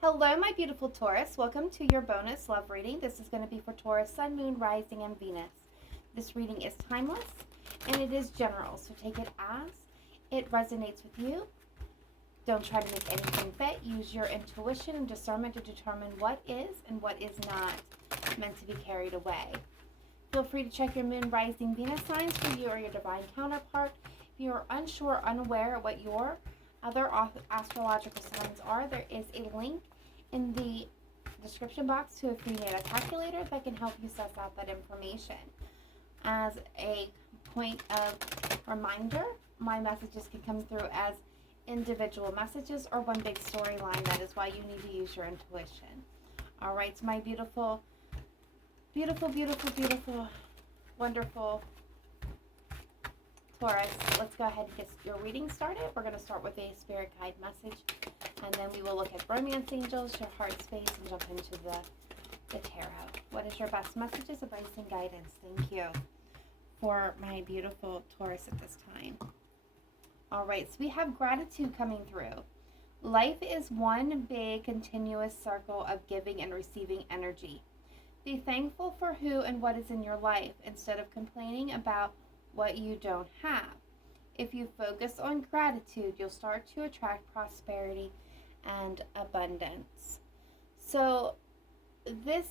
Hello, my beautiful Taurus. Welcome to your bonus love reading. This is going to be for Taurus, Sun, Moon, Rising, and Venus. This reading is timeless and it is general, so take it as it resonates with you. Don't try to make anything fit. Use your intuition and discernment to determine what is and what is not meant to be carried away. Feel free to check your Moon, Rising, Venus signs for you or your divine counterpart. If you are unsure or unaware of what your other astrological signs are, there is a link in the description box to a free natal calculator that can help you suss out that information. As a point of reminder, my messages can come through as individual messages or one big storyline. That is why you need to use your intuition. All right, so my beautiful, beautiful, beautiful, beautiful, wonderful Taurus, let's go ahead and get your reading started. We're going to start with a spirit guide message, and then we will look at romance angels, your heart space, and jump into the tarot. What is your best messages, advice, and guidance? Thank you for my beautiful Taurus at this time. All right, so we have gratitude coming through. Life is one big continuous circle of giving and receiving energy. Be thankful for who and what is in your life instead of complaining about what you don't have. If you focus on gratitude, you'll start to attract prosperity and abundance. So this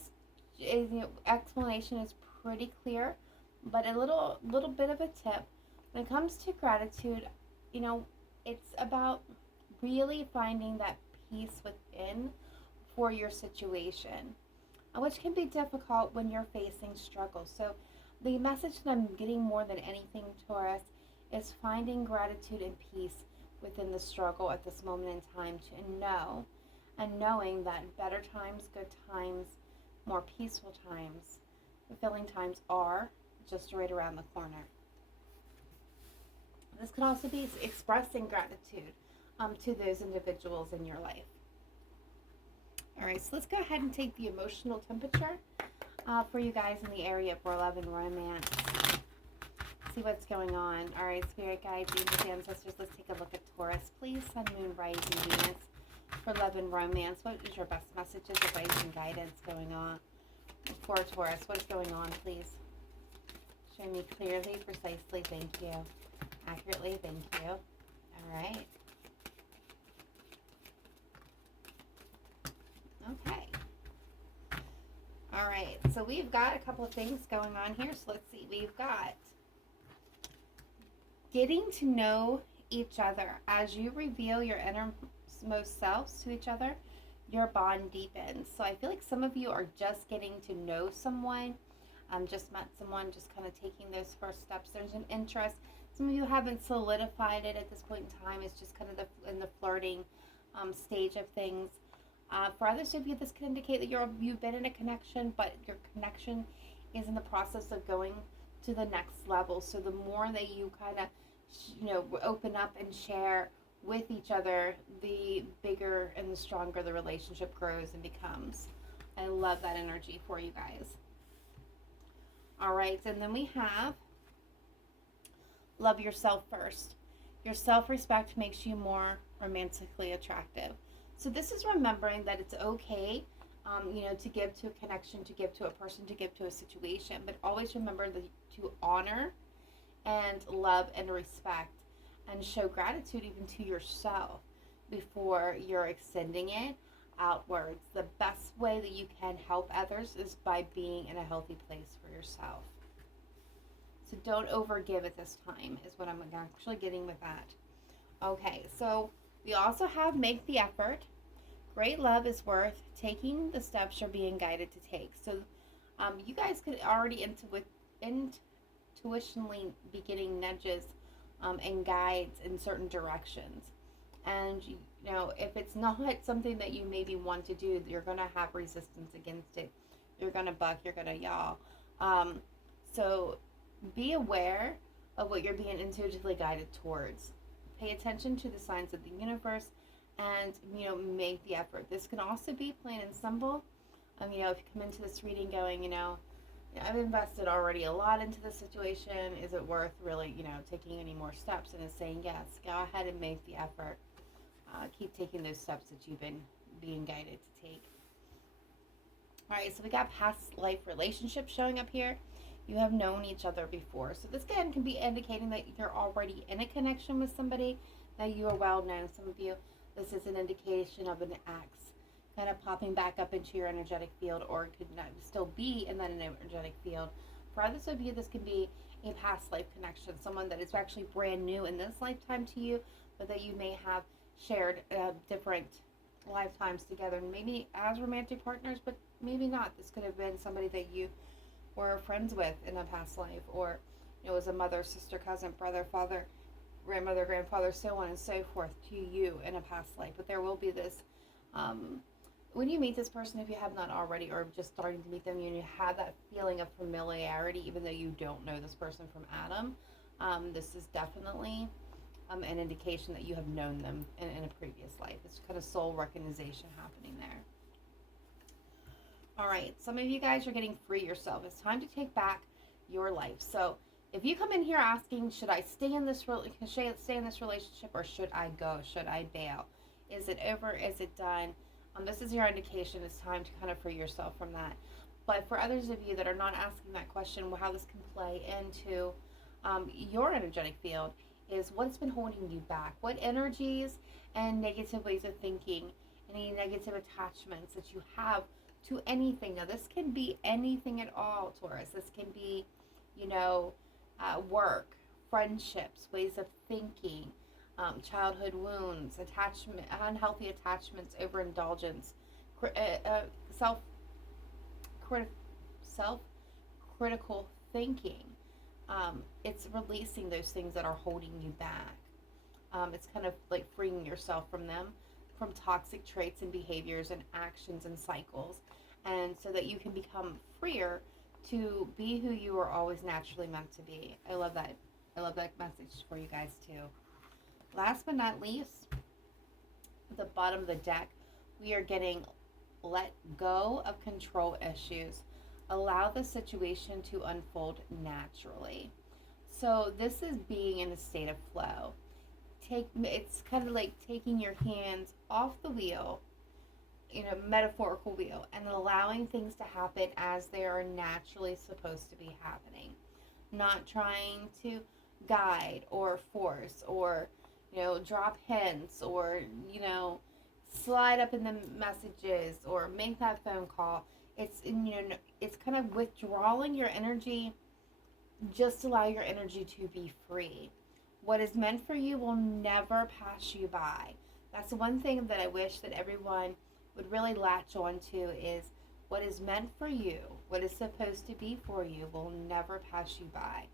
explanation is pretty clear, but a little bit of a tip. When it comes to gratitude, it's about really finding that peace within for your situation, which can be difficult when you're facing struggles. So the message that I'm getting more than anything, Taurus, is finding gratitude and peace within the struggle at this moment in time, to know and knowing that better times, good times, more peaceful times, fulfilling times are just right around the corner. This could also be expressing gratitude to those individuals in your life. All right, so let's go ahead and take the emotional temperature for you guys in the area for love and romance. See what's going on. All right, spirit guides, angels, ancestors, let's take a look at Taurus, please. Sun, Moon, Rising, Venus for love and romance. What is your best messages, advice, and guidance going on for Taurus? What is going on, please? Show me clearly, precisely, thank you. Accurately, thank you. All right. Okay. All right, so we've got a couple of things going on here. So let's see. We've got getting to know each other. As you reveal your innermost selves to each other, your bond deepens. So I feel like some of you are just getting to know someone, just met someone, just kind of taking those first steps. There's an interest. Some of you haven't solidified it at this point in time. It's just kind of in the flirting stage of things. For others of you, this could indicate that you've been in a connection, but your connection is in the process of going to the next level. So the more that you kind of, open up and share with each other, the bigger and the stronger the relationship grows and becomes. I love that energy for you guys. All right, and then we have love yourself first. Your self-respect makes you more romantically attractive. So this is remembering that it's okay, to give to a connection, to give to a person, to give to a situation, but always remember to honor and love and respect and show gratitude even to yourself before you're extending it outwards. The best way that you can help others is by being in a healthy place for yourself. So don't overgive at this time is what I'm actually getting with that. Okay, so we also have make the effort. Great love is worth taking the steps you're being guided to take. So you guys could already intuitionally be getting nudges and guides in certain directions. And, if it's not something that you maybe want to do, you're going to have resistance against it. You're going to buck, you're going to yaw. So be aware of what you're being intuitively guided towards. Pay attention to the signs of the universe and, make the effort. This can also be plain and simple. If you come into this reading going, I've invested already a lot into this situation. Is it worth really, taking any more steps? And it's saying yes. Go ahead and make the effort. keep taking those steps that you've been being guided to take. All right, so we got past life relationships showing up here. You have known each other before. So this again can be indicating that you're already in a connection with somebody, that you are well known. Some of you, this is an indication of an ex kind of popping back up into your energetic field, or it could not still be in that energetic field. For others of you, this can be a past life connection, someone that is actually brand new in this lifetime to you, but that you may have shared different lifetimes together, maybe as romantic partners, but maybe not. This could have been somebody that you were friends with in a past life, or as a mother, sister, cousin, brother, father, grandmother, grandfather, so on and so forth to you in a past life. But there will be this, when you meet this person, if you have not already, or just starting to meet them, you have that feeling of familiarity, even though you don't know this person from Adam. This is definitely an indication that you have known them in a previous life. It's kind of soul recognition happening there. All right, some of you guys are getting free yourself. It's time to take back your life. So if you come in here asking, should I stay in this relationship, or should I go? Should I bail? Is it over? Is it done? This is your indication. It's time to kind of free yourself from that. But for others of you that are not asking that question, how this can play into your energetic field is what's been holding you back. What energies and negative ways of thinking, any negative attachments that you have to anything. Now, this can be anything at all, Taurus. This can be, work, friendships, ways of thinking, childhood wounds, attachment, unhealthy attachments, overindulgence, self-critical thinking. It's releasing those things that are holding you back. It's kind of like freeing yourself from them, from toxic traits and behaviors and actions and cycles, and so that you can become freer to be who you are always naturally meant to be. I love that. I love that message for you guys too. Last but not least, at the bottom of the deck, we are getting let go of control issues. Allow the situation to unfold naturally. So this is being in a state of flow. It's kind of like taking your hands off the wheel, metaphorical wheel, and allowing things to happen as they are naturally supposed to be happening. Not trying to guide or force or, drop hints or, slide up in the messages or make that phone call. It's kind of withdrawing your energy. Just allow your energy to be free. What is meant for you will never pass you by. That's the one thing that I wish that everyone would really latch on to is what is meant for you, what is supposed to be for you will never pass you by.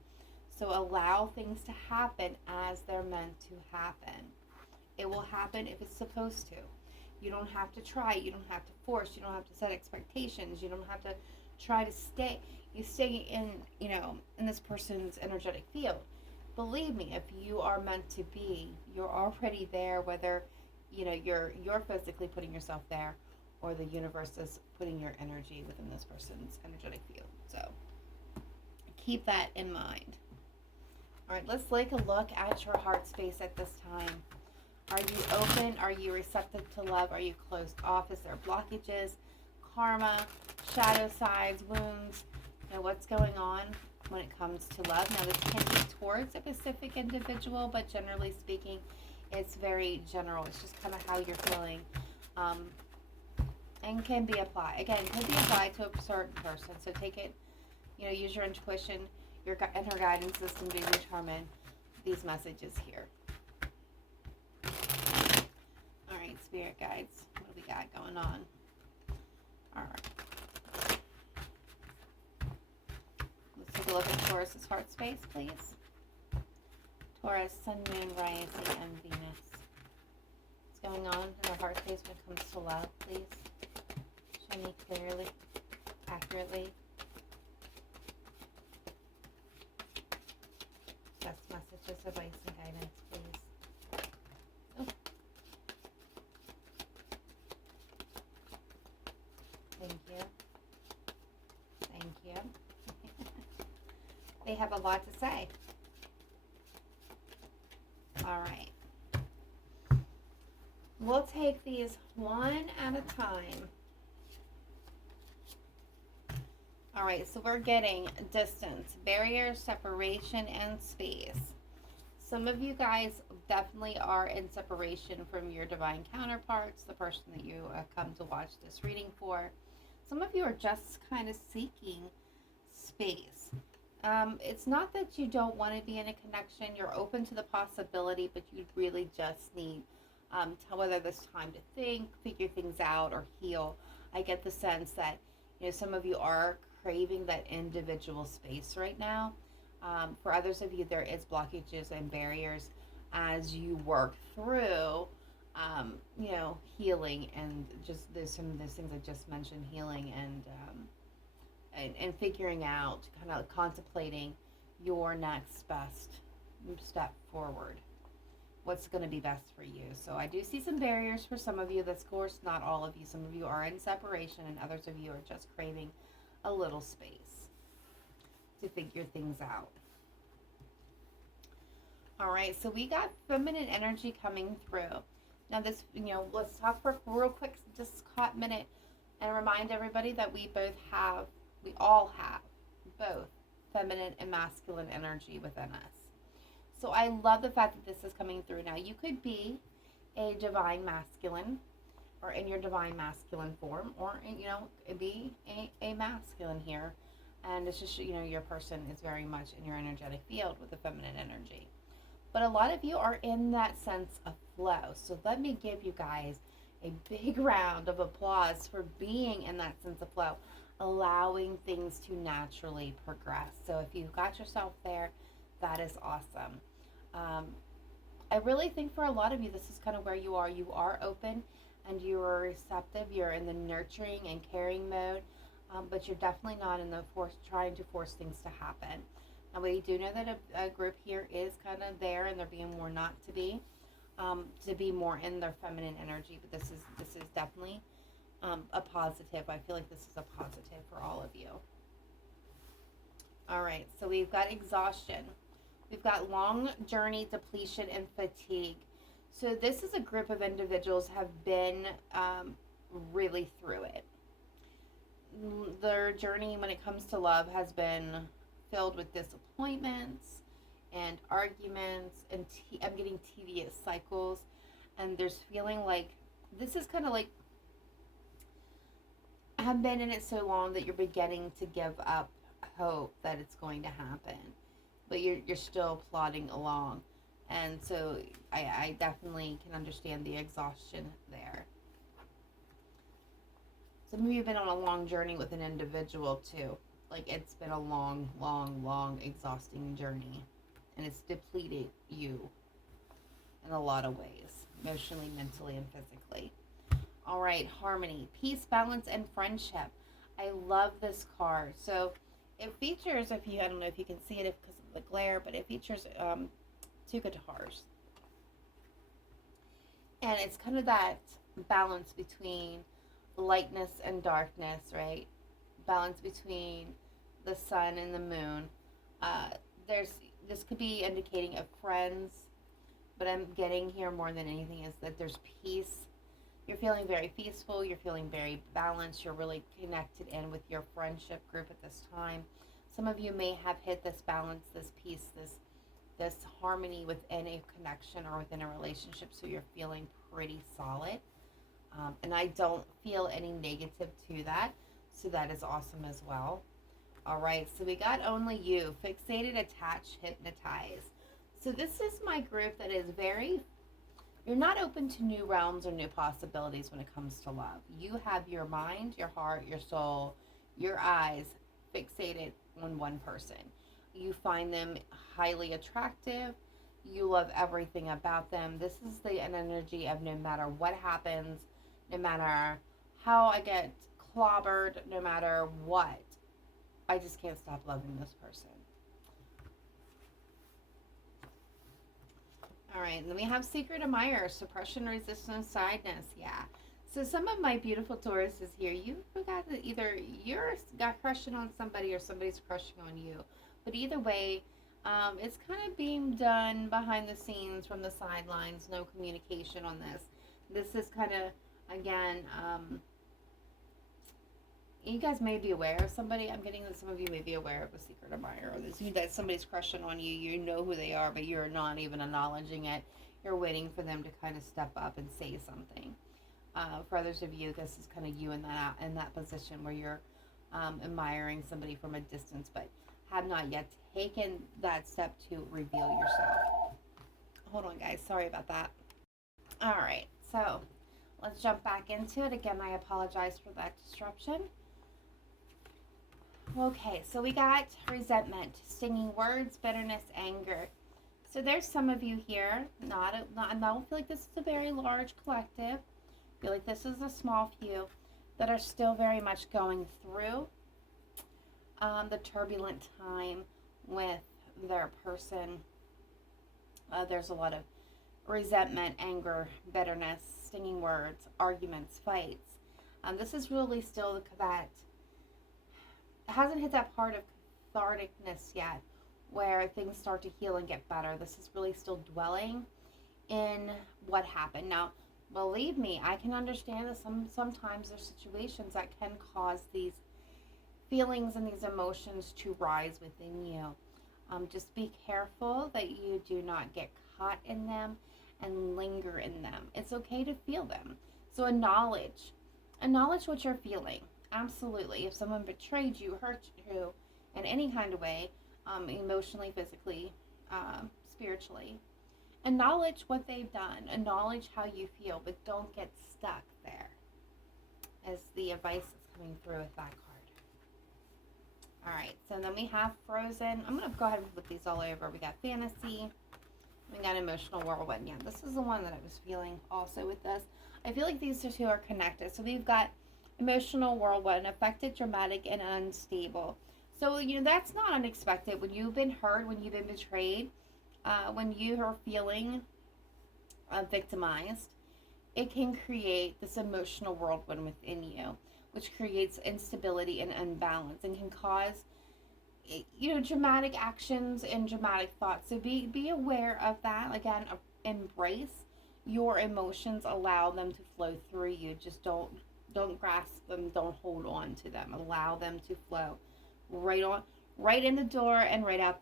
So allow things to happen as they're meant to happen. It will happen if it's supposed to. You don't have to try. You don't have to force. You don't have to set expectations. You don't have to try to stay. You stay in this person's energetic field. Believe me, if you are meant to be, you're already there, whether you're physically putting yourself there or the universe is putting your energy within this person's energetic field. So keep that in mind. All right, let's take a look at your heart space at this time. Are you open? Are you receptive to love? Are you closed off? Is there blockages, karma, shadow sides, wounds? What's going on when it comes to love? Now, this can be towards a specific individual, but generally speaking, it's very general. It's just kind of how you're feeling, and can be applied. Again, can be applied to a certain person. So take it, use your intuition, your inner guidance system to determine these messages here. All right, spirit guides, what do we got going on? All right. Let's take a look at Taurus's heart space, please. Taurus, Sun, Moon, Rising, and Venus. What's going on in our heart space when it comes to love, please? Show me clearly, accurately. Best messages, advice, and guidance, please. Oh. Thank you. Thank you. They have a lot to say. All right. We'll take these one at a time. All right, so we're getting distance, barrier, separation, and space. Some of you guys definitely are in separation from your divine counterparts, the person that you come to watch this reading for. Some of you are just kind of seeking space. It's not that you don't want to be in a connection. You're open to the possibility, but you really just need whether there's time to think, figure things out, or heal. I get the sense that some of you are craving that individual space right now. For others of you, there is blockages and barriers as you work through, healing, and just there's some of those things I just mentioned, healing and figuring out, kind of contemplating your next best step forward. What's going to be best for you. So I do see some barriers for some of you. That's, of course, not all of you. Some of you are in separation, and others of you are just craving a little space to figure things out. All right, so we got feminine energy coming through. Now this, let's talk for real quick, just a hot minute, and remind everybody that we all have both feminine and masculine energy within us. So I love the fact that this is coming through. Now you could be a divine masculine, or in your divine masculine form, or be a masculine here, and it's just your person is very much in your energetic field with the feminine energy. But a lot of you are in that sense of flow. So let me give you guys a big round of applause for being in that sense of flow, allowing things to naturally progress. So if you've got yourself there, that is awesome. I really think for a lot of you, this is kind of where you are. You are open and you are receptive. You're in the nurturing and caring mode, but you're definitely not in the trying to force things to happen. Now, we do know that a group here is kind of there, and they're being more not to be more in their feminine energy. But this is definitely a positive. I feel like this is a positive for all of you. All right, so we've got exhaustion. We've got long journey, depletion, and fatigue. So this is a group of individuals have been really through it. Their journey when it comes to love has been filled with disappointments and arguments, and I'm getting tedious cycles, and there's feeling like this is kind of like I have been in it so long that you're beginning to give up hope that it's going to happen, but you're still plodding along. And so I definitely can understand the exhaustion there. Some of you have been on a long journey with an individual too. Like it's been a long, long, long, exhausting journey. And it's depleted you in a lot of ways, emotionally, mentally, and physically. All right, harmony, peace, balance, and friendship. I love this card. So it features, I don't know if you can see it because of the glare, but it features two guitars. And it's kind of that balance between lightness and darkness, right? Balance between the sun and the moon. This could be indicating of friends, but I'm getting here more than anything is that there's peace. You're feeling very peaceful. You're feeling very balanced. You're really connected in with your friendship group at this time. Some of you may have hit this balance, this peace, this harmony within a connection or within a relationship, so you're feeling pretty solid. And I don't feel any negative to that, so that is awesome as well. All right, so we got only you, fixated, attached, hypnotized. So this is my group that is you're not open to new realms or new possibilities when it comes to love. You have your mind, your heart, your soul, your eyes fixated on one person. You find them highly attractive. You love everything about them. This is an energy of no matter what happens, no matter how I get clobbered, no matter what, I just can't stop loving this person. All right, then we have secret admirer, suppression, resistance, sideness. Yeah. So some of my beautiful Tauruses here, you forgot that either you're got crushing on somebody or somebody's crushing on you. But either way, it's kind of being done behind the scenes from the sidelines. No communication on this. This is kind of, again, you guys may be aware of somebody. I'm getting that some of you may be aware of a secret admirer, or that somebody's crushing on you. You know who they are, but you're not even acknowledging it. You're waiting for them to kind of step up and say something. For others of you, this is kind of you in that position where you're admiring somebody from a distance, but have not yet taken that step to reveal yourself. Hold on, guys. Sorry about that. All right, so let's jump back into it. Again, I apologize for that disruption. Okay, so we got resentment, stinging words, bitterness, anger. So there's some of you here. I don't feel like this is a very large collective. I feel like this is a small few that are still very much going through the turbulent time with their person. There's a lot of resentment, anger, bitterness, stinging words, arguments, fights. This is really still that hasn't hit that part of catharticness yet where things start to heal and get better. This is really still dwelling in what happened. Now, believe me, I can understand that sometimes there's situations that can cause these feelings and these emotions to rise within you. Just be careful that you do not get caught in them and linger in them. It's okay to feel them. So acknowledge what you're feeling. Absolutely. If someone betrayed you, hurt you in any kind of way, emotionally, physically, spiritually, acknowledge what they've done. Acknowledge how you feel, but don't get stuck there. As the advice is coming through with that card. All right, so then we have Frozen. I'm going to go ahead and flip these all over. We got Fantasy. We got Emotional Whirlwind. Yeah, this is the one that I was feeling also with this. I feel like these two are connected. So we've got Emotional Whirlwind, affected, dramatic, and unstable. So, that's not unexpected. When you've been hurt, when you've been betrayed, when you are feeling victimized, it can create this emotional whirlwind within you, which creates instability and unbalance and can cause, dramatic actions and dramatic thoughts. So be aware of that. Again, embrace your emotions. Allow them to flow through you. Just don't grasp them. Don't hold on to them. Allow them to flow right in the door and right out,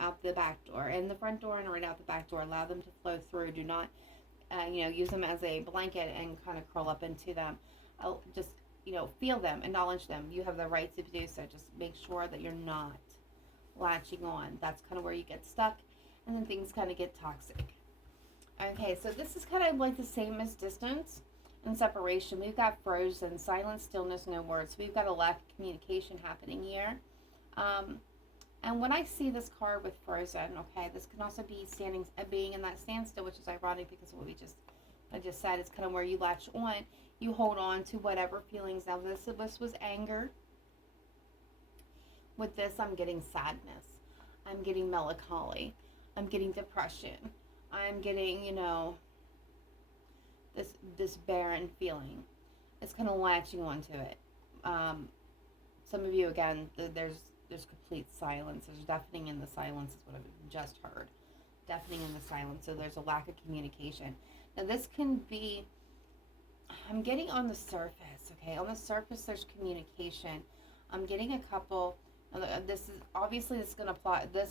out the back door, in the front door and right out the back door. Allow them to flow through. Do not, use them as a blanket and kind of curl up into them. Just, feel them, acknowledge them. You have the right to do so. Just make sure that you're not latching on. That's kind of where you get stuck, and then things kind of get toxic. Okay, so this is kind of like the same as distance and separation. We've got Frozen, silence, stillness, no words. So we've got a lack of communication happening here. And when I see this card with Frozen, okay, this can also be being in that standstill, which is ironic because what I just said, it's kind of where you latch on. You hold on to whatever feelings. Now, this was anger. With this, I'm getting sadness. I'm getting melancholy. I'm getting depression. I'm getting, this barren feeling. It's kind of latching onto it. Some of you, again, there's complete silence. There's deafening in the silence is what I've just heard. Deafening in the silence. So there's a lack of communication. Now this can be, I'm getting on the surface, okay? On the surface there's communication. I'm getting a couple, this is, obviously this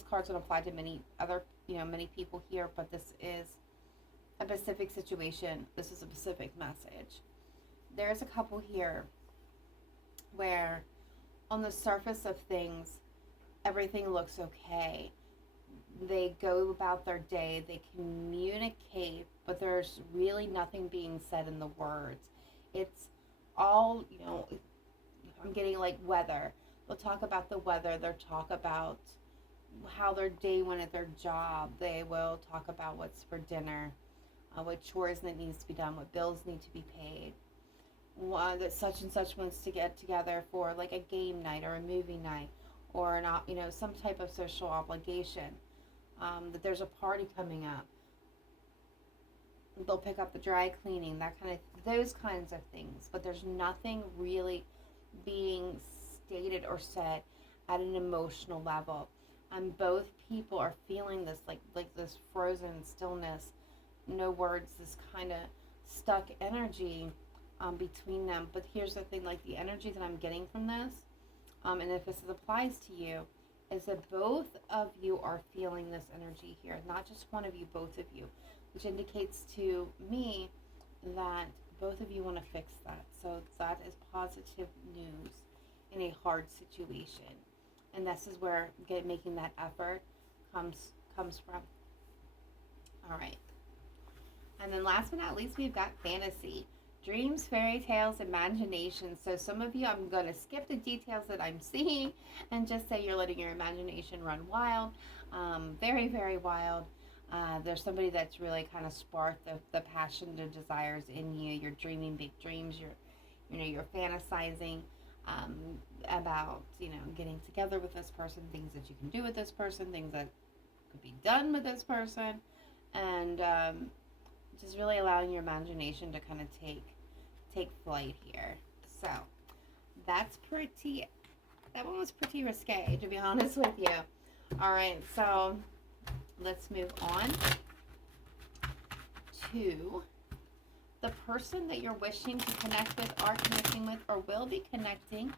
card's going to apply to many other, many people here, but this is a specific situation. This is a specific message. There's a couple here where on the surface of things, everything looks okay. They go about their day, they communicate, but there's really nothing being said in the words. It's all, I'm getting like weather. They'll talk about the weather, they'll talk about how their day went at their job, they will talk about what's for dinner, what chores that needs to be done, what bills need to be paid. That such and such wants to get together for like a game night or a movie night or some type of social obligation, that there's a party coming up. They'll pick up the dry cleaning, those kinds of things, but there's nothing really being stated or said at an emotional level. Both people are feeling this like this frozen stillness, no words, this kind of stuck energy between them. But here's the thing, like the energy that I'm getting from this, and if this applies to you, is that both of you are feeling this energy here, not just one of you, both of you, which indicates to me that both of you want to fix that. So that is positive news in a hard situation, and this is where making that effort comes from. All right, and then last but not least, we've got fantasy. Dreams, fairy tales, imagination. So some of you, I'm going to skip the details that I'm seeing and just say you're letting your imagination run wild, very, very wild. There's somebody that's really kind of sparked the passion, the desires in you. You're dreaming big dreams. You're fantasizing about, getting together with this person, things that you can do with this person, things that could be done with this person, and just really allowing your imagination to kind of take flight here. So that one was pretty risque, to be honest with you. All right, so let's move on to the person that you're wishing to connect with, are connecting with, or will be connecting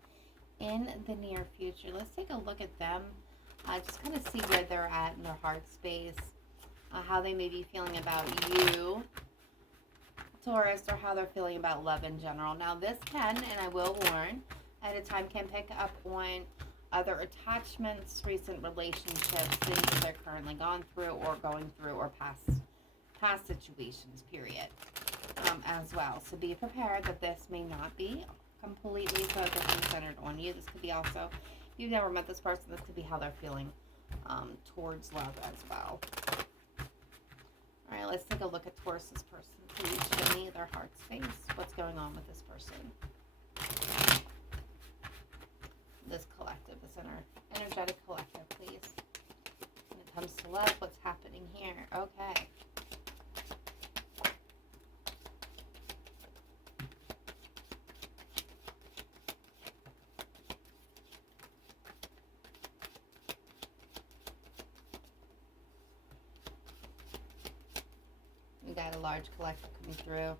in the near future. Let's take a look at them. Just kind of see where they're at in their heart space, how they may be feeling about you, Taurus, or how they're feeling about love in general. Now this can, and I will warn, at a time can pick up on other attachments, recent relationships, things that they're currently gone through or going through, or past situations, period, as well. So be prepared that this may not be completely focused and centered on you. This could be also, if you've never met this person, this could be how they're feeling towards love as well. All right, let's take a look at Taurus's person. Please show me their heart space. What's going on with this person? This collective, this energetic collective, please. When it comes to love, what's happening here? Okay. We got a large collective coming through.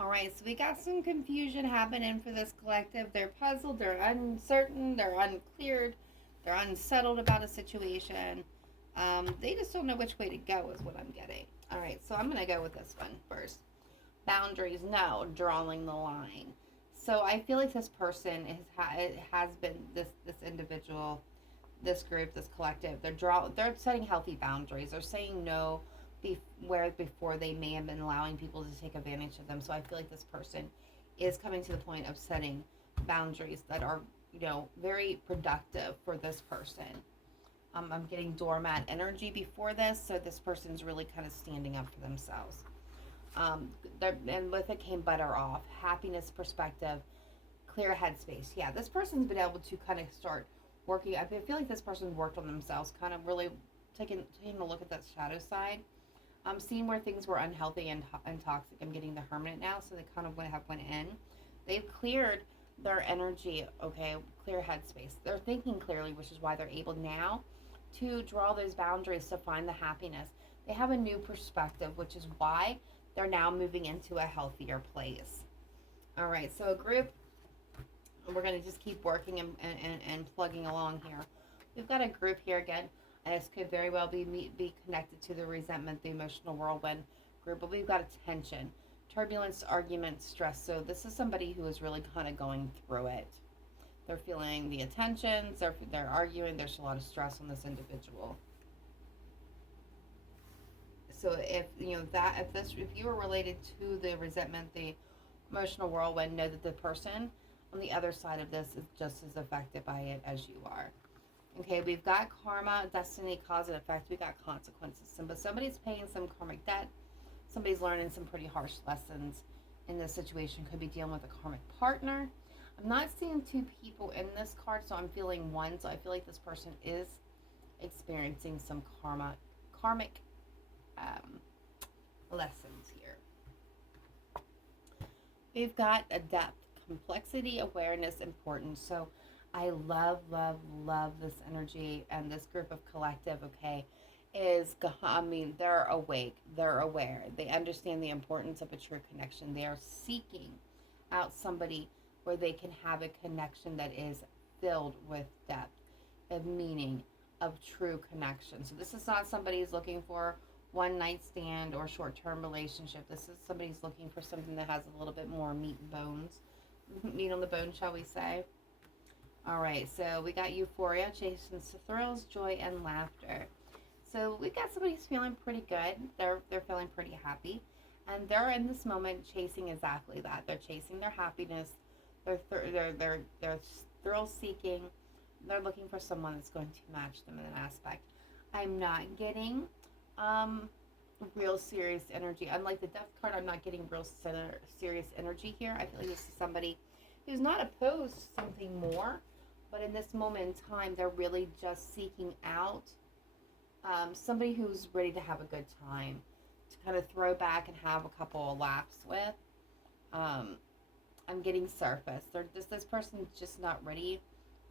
Alright, so we got some confusion happening for this collective. They're puzzled, they're uncertain, they're uncleared, they're unsettled about a situation. They just don't know which way to go is what I'm getting. Alright, so I'm going to go with this one first. Boundaries, no. Drawing the line. So I feel like this person has been this individual, this group, this collective. They're setting healthy boundaries. They're saying no where before they may have been allowing people to take advantage of them. So I feel like this person is coming to the point of setting boundaries that are, very productive for this person. I'm getting doormat energy before this, so this person's really kind of standing up for themselves. And with it came better off, happiness, perspective, clear headspace. Yeah, this person's been able to kind of start working. I feel like this person worked on themselves, kind of really taking a look at that shadow side. Seeing where things were unhealthy and toxic. I'm getting the Hermit now, so they kind of went in. They've cleared their energy, okay, clear headspace. They're thinking clearly, which is why they're able now to draw those boundaries to find the happiness. They have a new perspective, which is why they're now moving into a healthier place. All right, so a group, we're going to just keep working and plugging along here. We've got a group here again. And this could very well be connected to the resentment, the emotional whirlwind group. But we've got attention, turbulence, argument, stress. So this is somebody who is really kind of going through it. They're feeling the attentions. They're arguing. There's a lot of stress on this individual. So if you are related to the resentment, the emotional whirlwind, know that the person on the other side of this is just as affected by it as you are. Okay, we've got karma, destiny, cause and effect. We got consequences. But somebody's paying some karmic debt. Somebody's learning some pretty harsh lessons in this situation. Could be dealing with a karmic partner. I'm not seeing two people in this card, so I'm feeling one. So I feel like this person is experiencing some karmic lessons here. We've got a depth, complexity, awareness, importance. So I love this energy and this group of collective, okay? I mean, they're awake, they're aware, they understand the importance of a true connection. They are seeking out somebody where they can have a connection that is filled with depth, of meaning, of true connection. So this is not somebody who's looking for one night stand or short term relationship. This is somebody who's looking for something that has a little bit more meat and bones, meat on the bone, shall we say. All right, so we got euphoria, chasing thrills, joy, and laughter. So we got somebody who's feeling pretty good. They're feeling pretty happy, and they're in this moment chasing exactly that. They're chasing their happiness. They're thrill seeking. They're looking for someone that's going to match them in an aspect. I'm not getting real serious energy. Unlike the death card, I'm not getting real serious energy here. I feel like this is somebody who's not opposed to something more, but in this moment in time, they're really just seeking out somebody who's ready to have a good time, to kind of throw back and have a couple of laughs with. I'm getting surface. This person's just not ready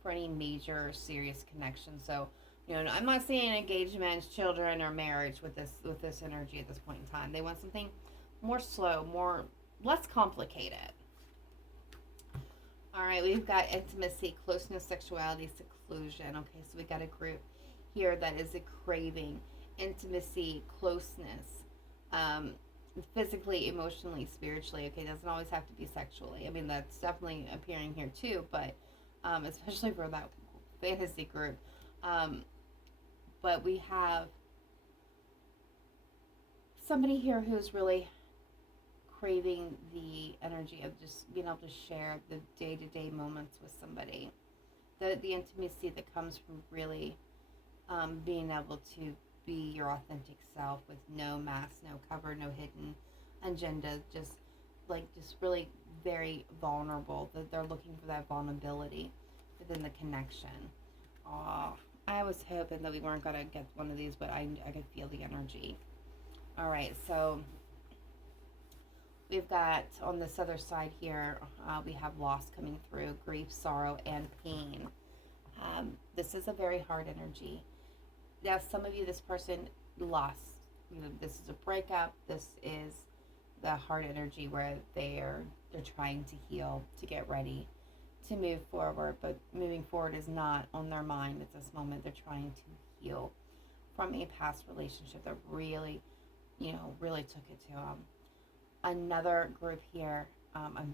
for any major serious connection. So, I'm not seeing engagement, children, or marriage with this energy at this point in time. They want something more slow, less complicated. All right, we've got intimacy, closeness, sexuality, seclusion. Okay, so we got a group here that is a craving intimacy, closeness, physically, emotionally, spiritually. Okay, it doesn't always have to be sexually. I mean, that's definitely appearing here too, but especially for that fantasy group. But we have somebody here who's really craving the energy of just being able to share the day-to-day moments with somebody, the intimacy that comes from really being able to be your authentic self with no mask, no cover, no hidden agenda, just really very vulnerable. That they're looking for that vulnerability within the connection. Oh, I was hoping that we weren't gonna get one of these, but I could feel the energy. All right, so we've got on this other side here, we have loss coming through, grief, sorrow, and pain. This is a very hard energy. Now, some of you, this person lost. This is a breakup. This is the hard energy where they're trying to heal, to get ready, to move forward. But moving forward is not on their mind at this moment. They're trying to heal from a past relationship that really, really took it to them. Another group here.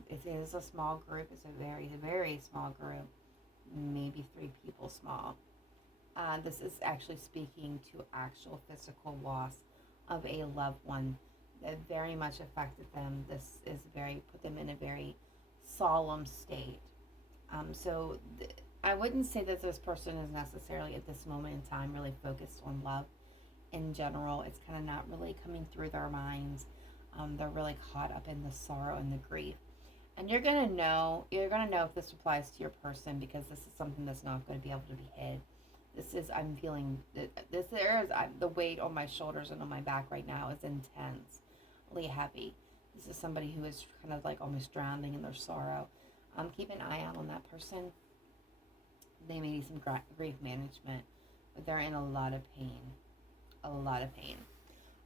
It is a small group. It's a very, very small group. Maybe 3 people small. This is actually speaking to actual physical loss of a loved one that very much affected them. This is put them in a very solemn state. I wouldn't say that this person is necessarily at this moment in time really focused on love in general. It's kind of not really coming through their minds. They're really caught up in the sorrow and the grief. And you're gonna know if this applies to your person, because this is something that's not going to be able to be hid. I'm feeling the weight on my shoulders and on my back right now is intensely heavy. This is somebody who is kind of like almost drowning in their sorrow. Keep an eye out on that person. They may need some grief management, but they're in a lot of pain. A lot of pain.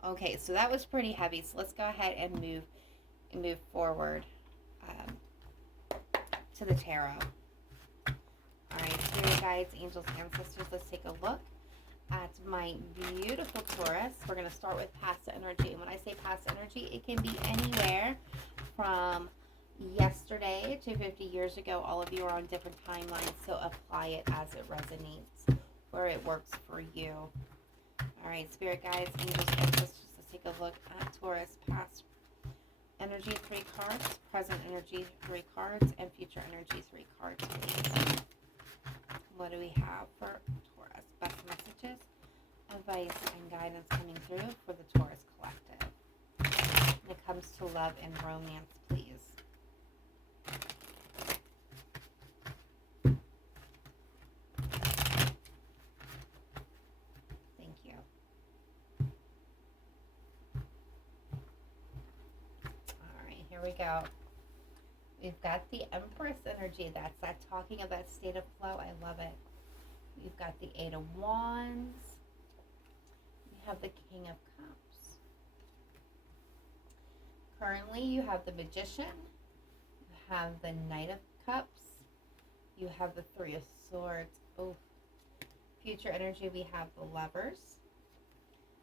Okay, so that was pretty heavy. So let's go ahead and move forward to the tarot. Alright, spirit guides, angels, ancestors, let's take a look at my beautiful Taurus. We're going to start with past energy. And when I say past energy, it can be anywhere from yesterday to 50 years ago. All of you are on different timelines, so apply it as it resonates, where it works for you. Alright, spirit guides, angels, ancestors, let's take a look at Taurus. Past energy, 3 cards. Present energy, 3 cards. And future energy, 3 cards, please. What do we have for Taurus? Best messages, advice, and guidance coming through for the Taurus collective. When it comes to love and romance, please. Thank you. All right, here we go. We've got the Empress energy. That's that talking of that state of flow. I love it. We've got the 8 of Wands. have the King of Cups. Currently, you have the Magician, you have the Knight of Cups, you have the Three of Swords. Oh, future energy, we have the Lovers,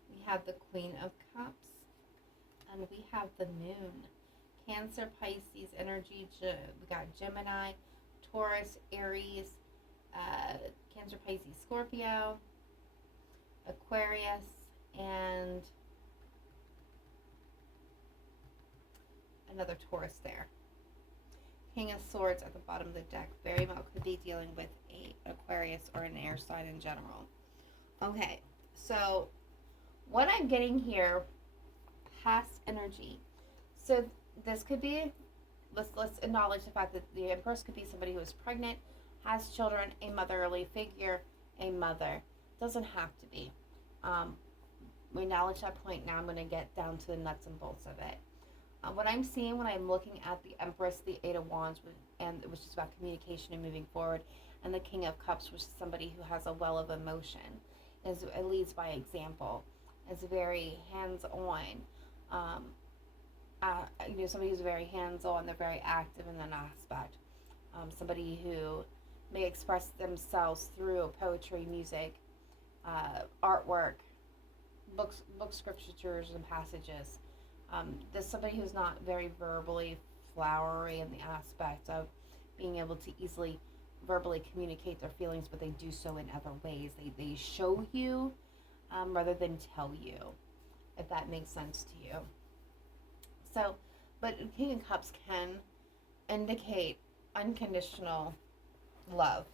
we have the Queen of Cups, and we have the Moon. Cancer, Pisces energy, we got Gemini, Taurus, Aries, Cancer, Pisces, Scorpio, Aquarius, and another Taurus there. King of Swords at the bottom of the deck very well could be dealing with an Aquarius or an air sign in general. Okay, so what I'm getting here, past energy. So this could be, let's acknowledge the fact that the Empress could be somebody who is pregnant, has children, a motherly figure, a mother. Doesn't have to be. We acknowledge that point. Now I'm going to get down to the nuts and bolts of it. What I'm seeing when I'm looking at the Empress, the Eight of Wands, which is about communication and moving forward, and the King of Cups, which is somebody who has a well of emotion, it leads by example, is very hands-on. Somebody who's very hands-on, they're very active in an aspect. Somebody who may express themselves through poetry, music, artwork, book scriptures and passages. There's somebody who's not very verbally flowery in the aspect of being able to easily verbally communicate their feelings, but they do so in other ways. They show you rather than tell you, if that makes sense to you. So, but King of Cups can indicate unconditional love.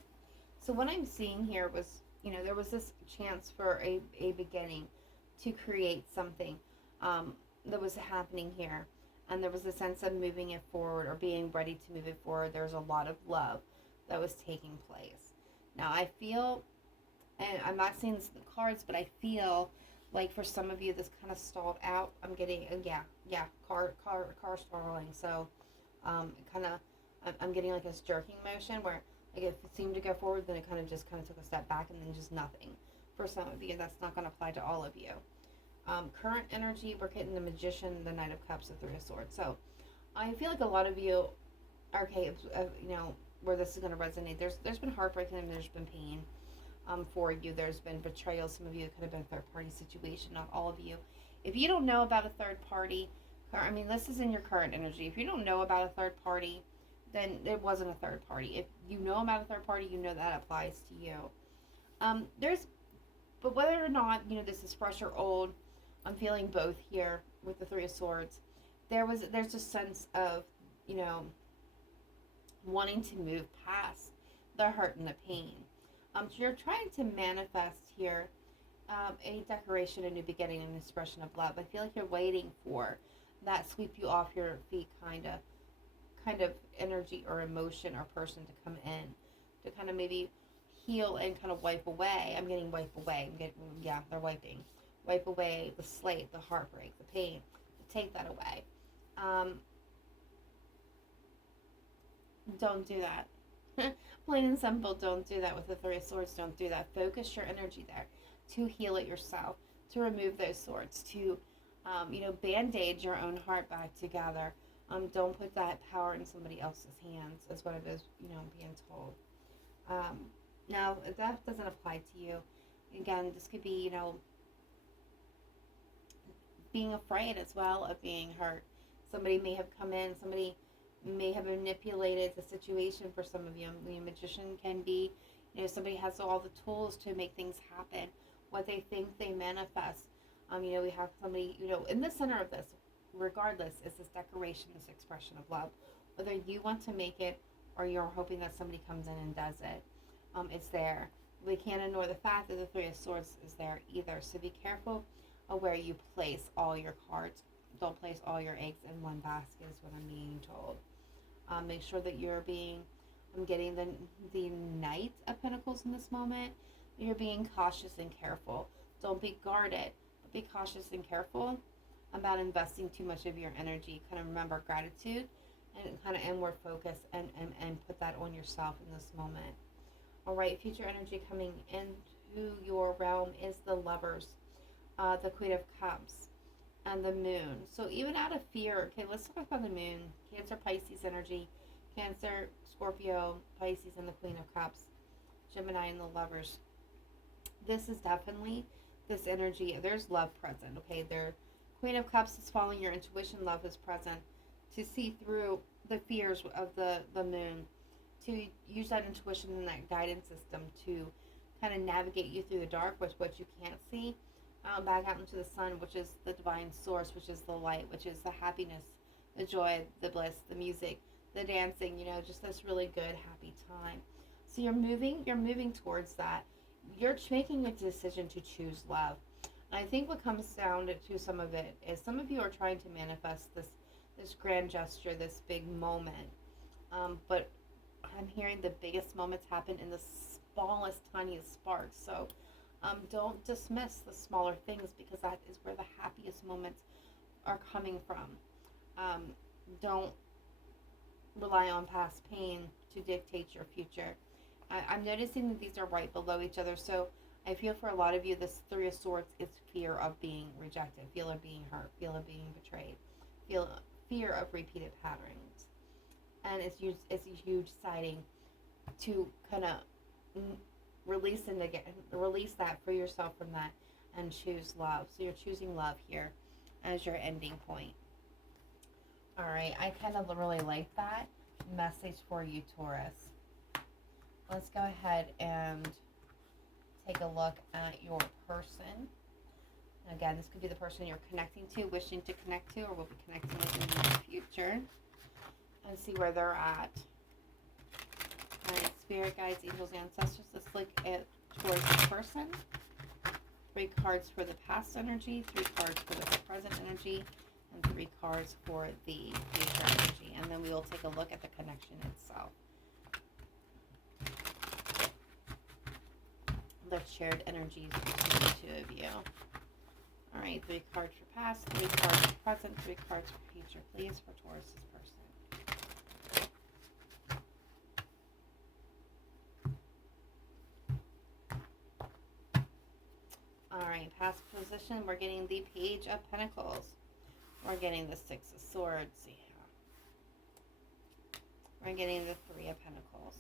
So what I'm seeing here was, there was this chance for a beginning to create something that was happening here. And there was a sense of moving it forward or being ready to move it forward. There's a lot of love that was taking place. Now I feel, and I'm not seeing this in the cards, but I feel like for some of you this kind of stalled out. I'm getting, car stalling. So I'm getting like this jerking motion where like it seemed to go forward, then it kind of took a step back and then just nothing. For some of you, that's not going to apply to all of you. Current energy, we're getting the Magician, the Knight of Cups, the Three of Swords. So I feel like a lot of you, where this is going to resonate. There's been heartbreak and there's been pain for you. There's been betrayal. Some of you, it could have been a third party situation, not all of you. If you don't know about a third party, this is in your current energy. If you don't know about a third party, then it wasn't a third party. If you know about a third party, you know that applies to you. But whether or not, this is fresh or old, I'm feeling both here with the Three of Swords. There's a sense of, wanting to move past the hurt and the pain. So you're trying to manifest here a decoration, a new beginning, an expression of love. I feel like you're waiting for that sweep you off your feet kind of energy or emotion or person to come in to kind of maybe heal and kind of wipe away. I'm getting wipe away. They're wiping. Wipe away the slate, the heartbreak, the pain. Take that away. Don't do that. Plain and simple, don't do that with the Three of Swords. Don't do that. Focus your energy there to heal it yourself, to remove those swords, to, band-aid your own heart back together. Don't put that power in somebody else's hands, is what it is, being told. Now, if that doesn't apply to you, again, this could be, being afraid as well of being hurt. Somebody may have come in, somebody may have manipulated the situation for some of you. The Magician can be, somebody has all the tools to make things happen. What they think they manifest. We have somebody, in the center of this, regardless, is this decoration, this expression of love. Whether you want to make it or you're hoping that somebody comes in and does it, it's there. We can't ignore the fact that the Three of Swords is there either. So be careful of where you place all your cards. Don't place all your eggs in one basket is what I'm being told. Make sure that I'm getting the Knight of Pentacles in this moment. You're being cautious and careful. Don't be guarded, but be cautious and careful about investing too much of your energy. Kind of remember gratitude and kind of inward focus and put that on yourself in this moment. All right, future energy coming into your realm is the Lovers. the Queen of Cups, and the Moon. So even out of fear, okay, let's talk about the Moon. Cancer, Pisces energy. Cancer, Scorpio, Pisces, and the Queen of Cups. Gemini and the Lovers. This is definitely this energy. There's love present, okay? There, Queen of Cups is following your intuition. Love is present. To see through the fears of the Moon. To use that intuition and that guidance system to kind of navigate you through the dark with what you can't see. Back out into the sun, which is the divine source, which is the light, which is the happiness, the joy, the bliss, the music, the dancing, just this really good, happy time. So you're moving towards that. You're making a decision to choose love. And I think what comes down to some of it is some of you are trying to manifest this grand gesture, this big moment. But I'm hearing the biggest moments happen in the smallest, tiniest sparks. So don't dismiss the smaller things, because that is where the happiest moments are coming from. Don't rely on past pain to dictate your future. I'm noticing that these are right below each other. So I feel for a lot of you, this Three of Swords is fear of being rejected, fear of being hurt, fear of being betrayed, fear of repeated patterns. And it's a huge siding to kind of release that for yourself from that and choose love. So you're choosing love here as your ending point. All right, I kind of really like that message for you, Taurus. Let's go ahead and take a look at your person. Again, this could be the person you're connecting to, wishing to connect to, or will be connecting with in the future, and see where they're at. All right, spirit guides, angels, ancestors. Let's look at towards the person. 3 cards for the past energy, 3 cards for the present energy, and 3 cards for the future energy. And then we will take a look at the connection itself. The shared energies between the two of you. All right, 3 cards for past, 3 cards for present, 3 cards for future, please, for Taurus's person. All right, past position, we're getting the Page of Pentacles. We're getting the 6 of Swords. Yeah. We're getting the 3 of Pentacles.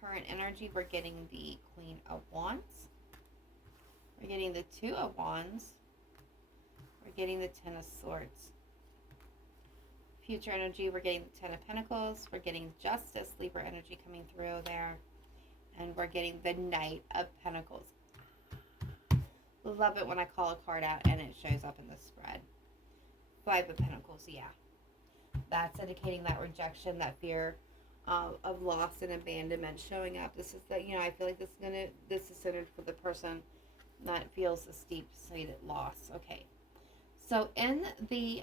Current energy, we're getting the Queen of Wands. We're getting the 2 of Wands. We're getting the 10 of Swords. Future energy, we're getting the 10 of Pentacles. We're getting Justice, Libra energy coming through there. And we're getting the Knight of Pentacles. Love it when I call a card out and it shows up in the spread. 5 of Pentacles, yeah. That's indicating that rejection, that fear of loss and abandonment showing up. This is that, I feel like this is centered for the person that feels this deep-seated loss. Okay. So in the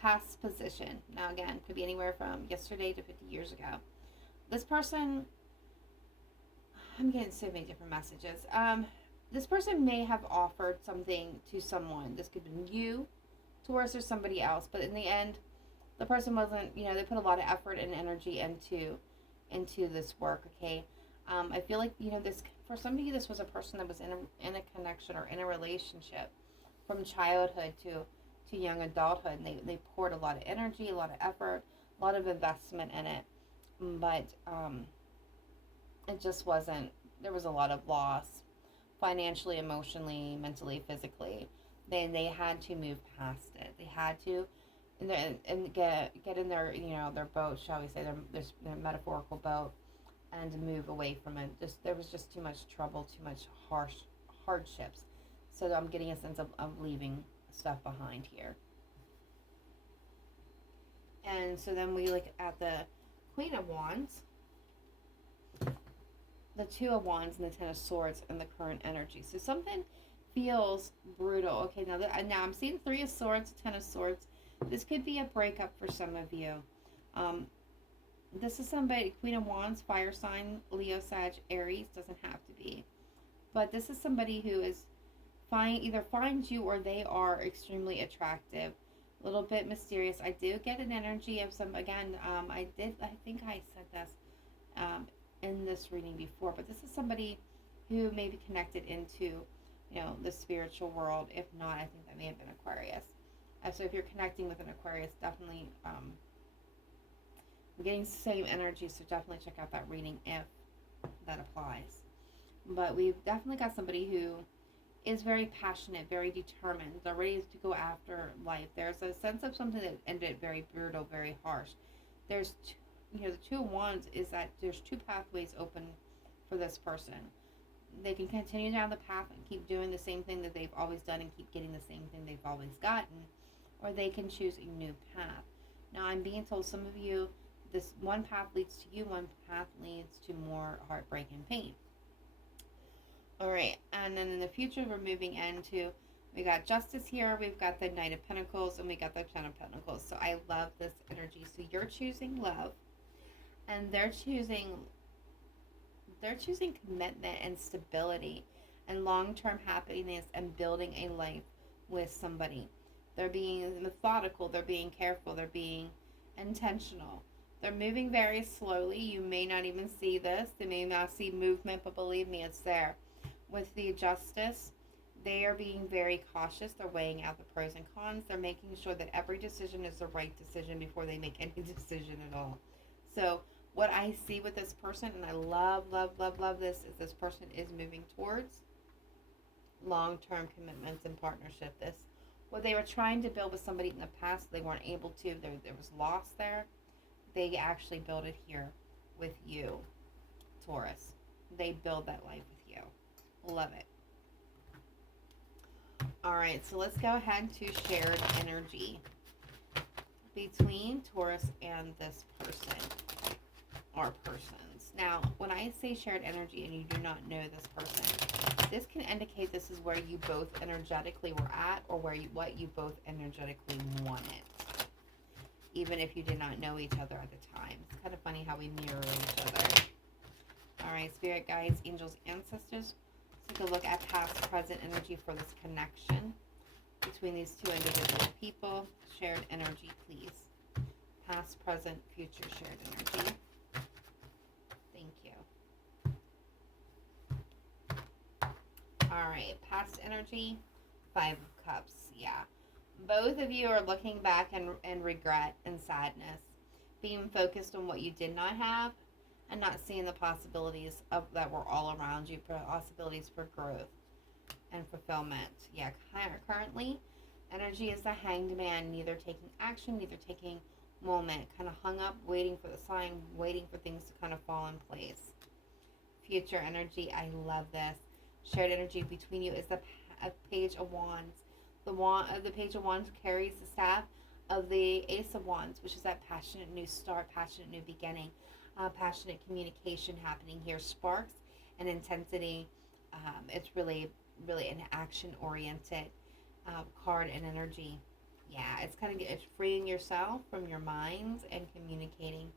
past position, now again, could be anywhere from yesterday to 50 years ago. This person, I'm getting so many different messages. This person may have offered something to someone. This could have been you, Taurus, or somebody else. But in the end, the person wasn't, they put a lot of effort and energy into this work, okay? I feel like, this, for some of you, this was a person that was in a connection or in a relationship from childhood to young adulthood. And they poured a lot of energy, a lot of effort, a lot of investment in it. But it just wasn't, there was a lot of loss, financially, emotionally, mentally, physically. They had to move past it. They had to and get in their their boat, shall we say, their metaphorical boat, and move away from it. There was just too much trouble, too much hardships. So I'm getting a sense of leaving stuff behind here. And so then we look at the Queen of Wands, the 2 of Wands, and the 10 of Swords, and the current energy. So something feels brutal. Okay, now I'm seeing 3 of Swords, 10 of Swords. This could be a breakup for some of you. This is somebody, Queen of Wands, fire sign, Leo, Sag, Aries, doesn't have to be. But this is somebody who is either finds you or they are extremely attractive, a little bit mysterious. I do get an energy of some, again, I think I said this in this reading before, but this is somebody who may be connected into, the spiritual world. If not, I think that may have been Aquarius. So if you're connecting with an Aquarius, definitely, I'm getting the same energy, so definitely check out that reading if that applies. But we've definitely got somebody who is very passionate, very determined. They're ready to go after life. There's a sense of something that ended very brutal, very harsh. There's, the Two of Wands is that there's two pathways open for this person. They can continue down the path and keep doing the same thing that they've always done and keep getting the same thing they've always gotten, or they can choose a new path. Now, I'm being told some of you, this one path leads to you, one path leads to more heartbreak and pain. All right, and then in the future, we're moving into, we got Justice here, we've got the Knight of Pentacles, and we got the Ten of Pentacles. So I love this energy. So you're choosing love, and they're choosing commitment and stability and long-term happiness and building a life with somebody. They're being methodical, they're being careful, they're being intentional. They're moving very slowly. You may not even see this. They may not see movement, but believe me, it's there. With the Justice, they are being very cautious. They're weighing out the pros and cons. They're making sure that every decision is the right decision before they make any decision at all. So what I see with this person, and I love, love, love, love this, is this person is moving towards long-term commitments and partnership. What they were trying to build with somebody in the past, they weren't able to. There was loss there. They actually build it here with you, Taurus. They build that life with you. Love it. All right, so let's go ahead to shared energy between Taurus and this person or persons. Now, when I say shared energy and you do not know this person, this can indicate this is where you both energetically were at, or what you both energetically wanted, even if you did not know each other at the time. It's kind of funny how we mirror each other. All right, spirit guides, angels, ancestors. Let's take a look at past, present energy for this connection between these two individual people. Shared energy, please. Past, present, future shared energy. Thank you. All right, past energy, Five of Cups. Yeah. Both of you are looking back and regret and sadness, being focused on what you did not have and not seeing the possibilities that were all around you, possibilities for growth and fulfillment. Yeah, currently, energy is the Hanged Man, neither taking action, neither taking moment, kind of hung up, waiting for the sign, waiting for things to kind of fall in place. Future energy, I love this. Shared energy between you is the Page of Wands. The Page of Wands carries the staff of the Ace of Wands, which is that passionate new start, passionate new beginning, passionate communication happening here. Sparks and intensity. It's really, really an action-oriented card and energy. Yeah, it's freeing yourself from your minds and communicating.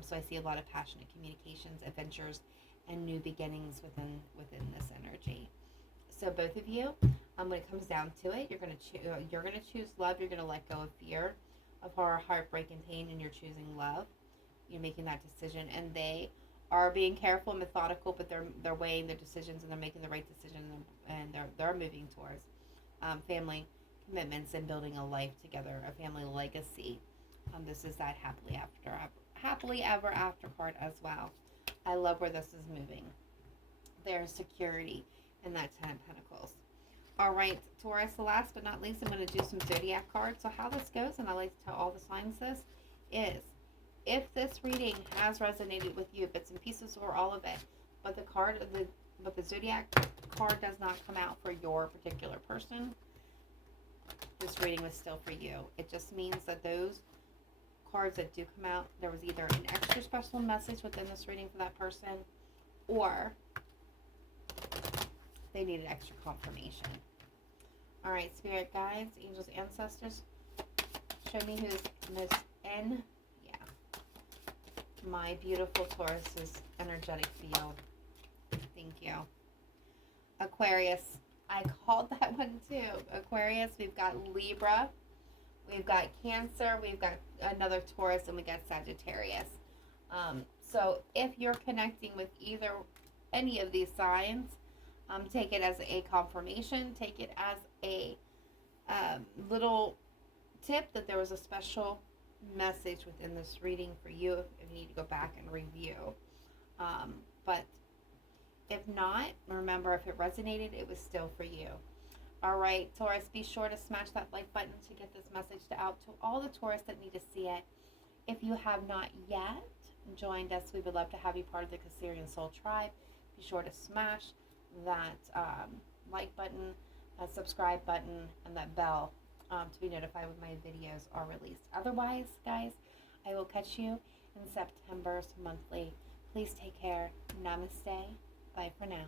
So I see a lot of passionate communications, adventures, and new beginnings within this energy. So both of you, when it comes down to it, you're gonna choose love. You're gonna let go of fear, of horror, heartbreak, and pain, and you're choosing love. You're making that decision, and they are being careful and methodical, but they're weighing their decisions and they're making the right decision, and they're moving towards family commitments and building a life together, a family legacy. This is that happily ever after card as well. I love where this is moving. There's security in that Ten of Pentacles. All right, Taurus, last but not least, I'm going to do some zodiac cards. So how this goes, and I like to tell all the signs this, is if this reading has resonated with you, bits and pieces or all of it, but the zodiac card does not come out for your particular person, this reading was still for you. It just means that those cards that do come out, there was either an extra special message within this reading for that person, or they needed extra confirmation. All right, spirit guides, angels, ancestors, show me who's most in, my beautiful Taurus's energetic field. Thank you. Aquarius, I called that one too. Aquarius, we've got Libra, we've got Cancer, we've got another Taurus, and we got Sagittarius. So if you're connecting with any of these signs, Take it as a confirmation. Take it as a little tip that there was a special message within this reading for you if you need to go back and review. But if not, remember, if it resonated, it was still for you. All right, Taurus, be sure to smash that like button to get this message out to all the Taurus that need to see it. If you have not yet joined us, we would love to have you part of the Cancerian Soul Tribe. Be sure to smash that like button, subscribe button, and that bell to be notified when my videos are released. Otherwise, guys, I will catch you in September's monthly. Please take care. Namaste. Bye for now.